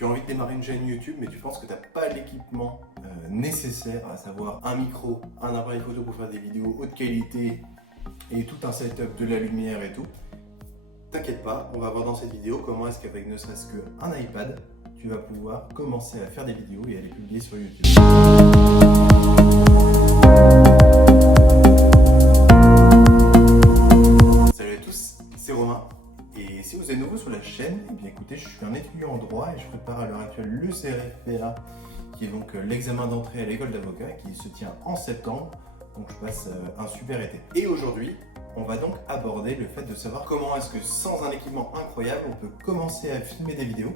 Tu as envie de démarrer une chaîne YouTube, mais tu penses que tu n'as pas l'équipement nécessaire, à savoir un micro, un appareil photo pour faire des vidéos haute qualité et tout un setup, de la lumière et tout. T'inquiète pas, on va voir dans cette vidéo comment est-ce qu'avec ne serait-ce qu'un iPad, tu vas pouvoir commencer à faire des vidéos et à les publier sur YouTube. Salut à tous, c'est Romain. Et si vous êtes nouveau sur la chaîne, eh bien écoutez, je suis un étudiant en droit et je prépare à l'heure actuelle le CRFPA, qui est donc l'examen d'entrée à l'école d'avocat, qui se tient en septembre. Donc je passe un super été. Et aujourd'hui, on va donc aborder le fait de savoir comment est-ce que sans un équipement incroyable, on peut commencer à filmer des vidéos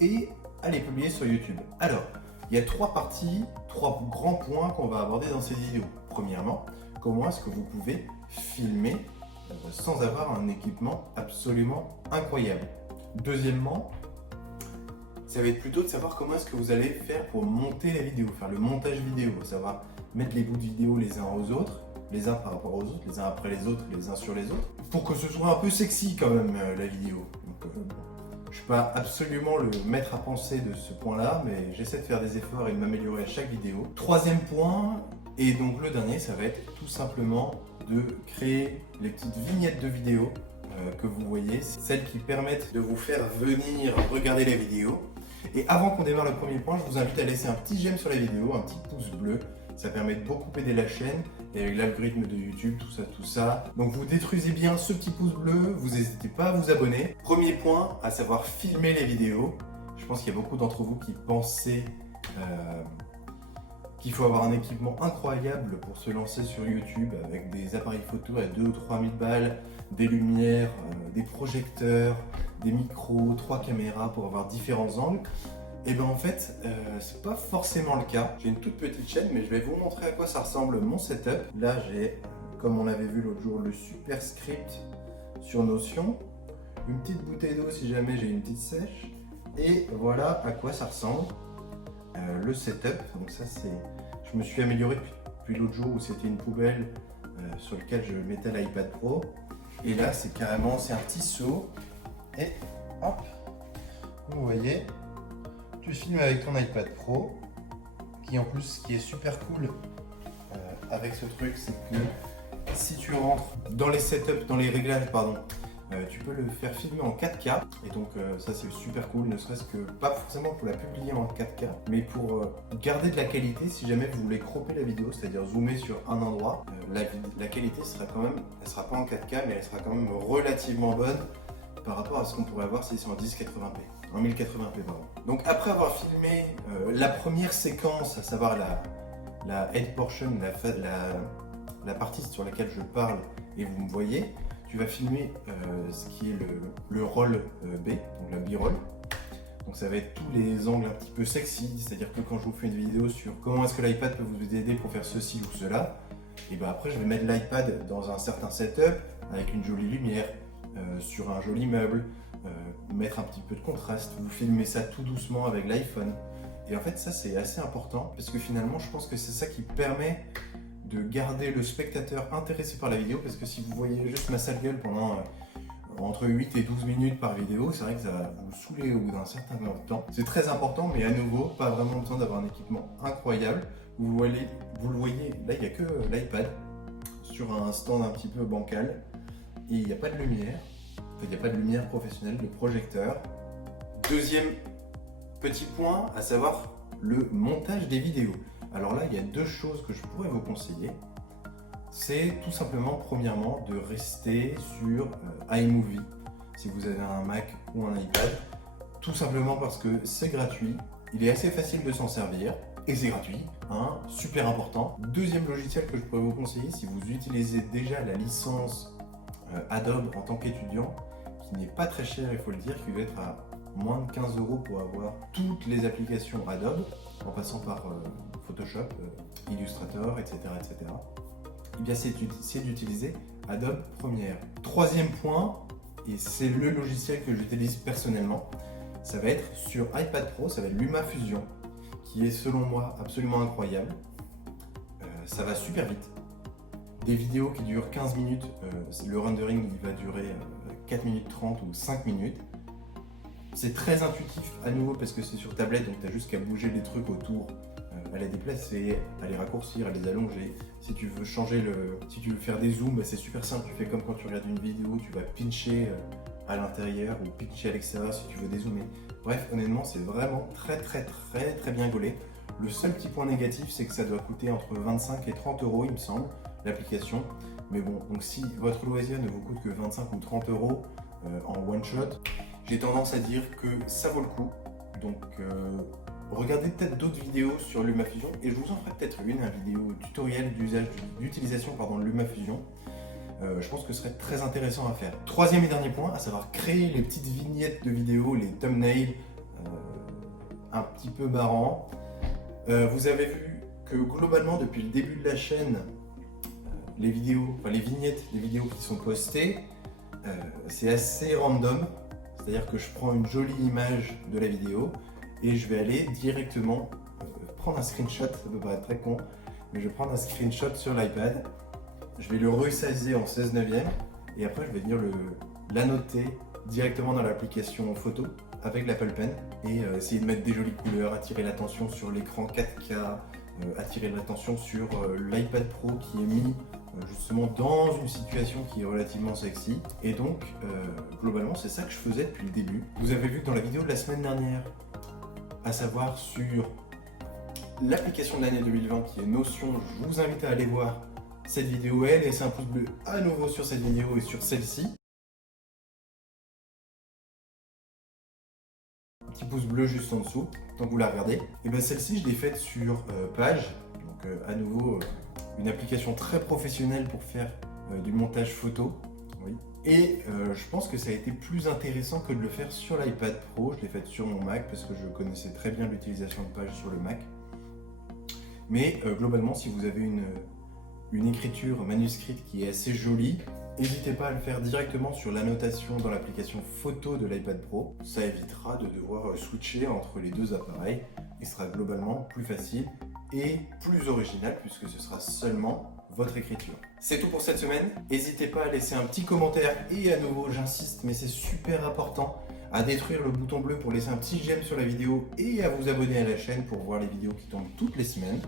et à les publier sur YouTube. Alors, il y a trois parties, trois grands points qu'on va aborder dans cette vidéo. Premièrement, comment est-ce que vous pouvez filmer sans avoir un équipement absolument incroyable. Deuxièmement, ça va être plutôt de savoir comment est-ce que vous allez faire pour monter la vidéo, faire le montage vidéo, savoir mettre les bouts de vidéo les uns aux autres, les uns par rapport aux autres, les uns après les autres, les uns sur les autres, pour que ce soit un peu sexy quand même la vidéo. Donc, je ne suis pas absolument le maître à penser de ce point-là, mais j'essaie de faire des efforts et de m'améliorer à chaque vidéo. Troisième point, et donc le dernier, ça va être tout simplement de créer les petites vignettes de vidéos que vous voyez, celles qui permettent de vous faire venir regarder la vidéo. Et avant qu'on démarre le premier point, je vous invite à laisser un petit j'aime sur la vidéo, un petit pouce bleu. Ça permet de beaucoup aider la chaîne et avec l'algorithme de YouTube, tout ça. Donc vous détruisez bien ce petit pouce bleu, vous n'hésitez pas à vous abonner. Premier point, à savoir filmer les vidéos. Je pense qu'il y a beaucoup d'entre vous qui pensaient qu'il faut avoir un équipement incroyable pour se lancer sur YouTube avec des appareils photo à 2 ou 3 000 balles, des lumières, des projecteurs, des micros, 3 caméras pour avoir différents angles. Et bien en fait, c'est pas forcément le cas. J'ai une toute petite chaîne, mais je vais vous montrer à quoi ça ressemble mon setup. Là, j'ai, comme on l'avait vu l'autre jour, le super script sur Notion, une petite bouteille d'eau si jamais j'ai une petite sèche, et voilà à quoi ça ressemble. Le setup, donc ça c'est, je me suis amélioré depuis l'autre jour où c'était une poubelle sur lequel je mettais l'iPad Pro, et là c'est carrément, c'est un petit seau, et hop, vous voyez, tu filmes avec ton iPad Pro, qui en plus, ce qui est super cool avec ce truc, c'est que si tu rentres dans les setups, dans les réglages, pardon, tu peux le faire filmer en 4K, et donc ça c'est super cool, ne serait-ce que pas forcément pour la publier en 4K, mais pour garder de la qualité si jamais vous voulez cropper la vidéo, c'est-à-dire zoomer sur un endroit, la qualité sera quand même, elle sera pas en 4K, mais elle sera quand même relativement bonne par rapport à ce qu'on pourrait avoir si c'est en 1080p, en 1080p pardon. Donc après avoir filmé la première séquence, à savoir la head portion, la partie sur laquelle je parle et vous me voyez, tu vas filmer ce qui est le roll B, donc la B-roll. Donc ça va être tous les angles un petit peu sexy, c'est-à-dire que quand je vous fais une vidéo sur comment est-ce que l'iPad peut vous aider pour faire ceci ou cela, et bien après je vais mettre l'iPad dans un certain setup avec une jolie lumière, sur un joli meuble, mettre un petit peu de contraste, vous filmez ça tout doucement avec l'iPhone. Et en fait ça c'est assez important parce que finalement je pense que c'est ça qui permet de garder le spectateur intéressé par la vidéo, parce que si vous voyez juste ma sale gueule pendant entre 8 et 12 minutes par vidéo, c'est vrai que ça va vous saouler au bout d'un certain temps. C'est très important, mais à nouveau, pas vraiment besoin d'avoir un équipement incroyable. Vous le voyez, là il n'y a que l'iPad sur un stand un petit peu bancal, et il n'y a pas de lumière, il n'y a pas de lumière professionnelle, de projecteur. Deuxième petit point, à savoir le montage des vidéos. Alors là, il y a deux choses que je pourrais vous conseiller. C'est tout simplement, premièrement, de rester sur iMovie, si vous avez un Mac ou un iPad, tout simplement parce que c'est gratuit, il est assez facile de s'en servir, et c'est gratuit, hein, super important. Deuxième logiciel que je pourrais vous conseiller, si vous utilisez déjà la licence Adobe en tant qu'étudiant, qui n'est pas très cher, il faut le dire, qui va être à moins de 15 € pour avoir toutes les applications Adobe, en passant par Photoshop, Illustrator, etc. Et bien c'est d'utiliser Adobe Premiere. Troisième point, et c'est le logiciel que j'utilise personnellement, ça va être sur iPad Pro, ça va être LumaFusion, qui est selon moi absolument incroyable. Ça va super vite. Des vidéos qui durent 15 minutes, le rendering il va durer 4 minutes 30 ou 5 minutes. C'est très intuitif à nouveau parce que c'est sur tablette, donc tu as juste qu'à bouger les trucs autour, à les déplacer, à les raccourcir, à les allonger. Si tu veux si tu veux faire des zooms, c'est super simple. Tu fais comme quand tu regardes une vidéo, tu vas pincher à l'intérieur ou pincher à l'extérieur si tu veux dézoomer. Bref, honnêtement, c'est vraiment très bien gaulé. Le seul petit point négatif, c'est que ça doit coûter entre 25 et 30 euros, il me semble, l'application. Mais bon, donc si votre loisir ne vous coûte que 25 ou 30 euros en one shot, j'ai tendance à dire que ça vaut le coup. Donc regardez peut-être d'autres vidéos sur LumaFusion et je vous en ferai peut-être un vidéo tutoriel d'utilisation de LumaFusion. Je pense que ce serait très intéressant à faire. Troisième et dernier point, à savoir créer les petites vignettes de vidéos, les thumbnails un petit peu marrants. Vous avez vu que globalement depuis le début de la chaîne, les vignettes des vidéos qui sont postées, c'est assez random. C'est-à-dire que je prends une jolie image de la vidéo et je vais aller directement prendre un screenshot, ça peut paraître très con, mais je vais prendre un screenshot sur l'iPad, je vais le resizer en 16/9 et après je vais venir l'annoter directement dans l'application photo avec l'Apple Pen et essayer de mettre des jolies couleurs, attirer l'attention sur l'écran 4K, attirer l'attention sur l'iPad Pro qui est mis justement dans une situation qui est relativement sexy. Et donc, globalement, c'est ça que je faisais depuis le début. Vous avez vu que dans la vidéo de la semaine dernière, à savoir sur l'application de l'année 2020 qui est Notion, je vous invite à aller voir cette vidéo et laisser un pouce bleu à nouveau sur cette vidéo et sur celle-ci. Un petit pouce bleu juste en dessous, tant que vous la regardez. Et bien celle-ci, je l'ai faite sur Page, donc à nouveau une application très professionnelle pour faire du montage photo. Oui. Et je pense que ça a été plus intéressant que de le faire sur l'iPad Pro. Je l'ai fait sur mon Mac parce que je connaissais très bien l'utilisation de Page sur le Mac. Mais globalement, si vous avez une écriture manuscrite qui est assez jolie, n'hésitez pas à le faire directement sur l'annotation dans l'application photo de l'iPad Pro. Ça évitera de devoir switcher entre les deux appareils. Il sera globalement plus facile et plus original puisque ce sera seulement votre écriture. C'est tout pour cette semaine. N'hésitez pas à laisser un petit commentaire et à nouveau, j'insiste, mais c'est super important, à détruire le bouton bleu pour laisser un petit j'aime sur la vidéo et à vous abonner à la chaîne pour voir les vidéos qui tombent toutes les semaines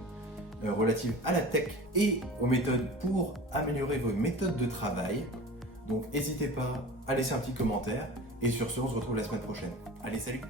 relatives à la tech et aux méthodes pour améliorer vos méthodes de travail. Donc n'hésitez pas à laisser un petit commentaire et sur ce, on se retrouve la semaine prochaine. Allez, salut!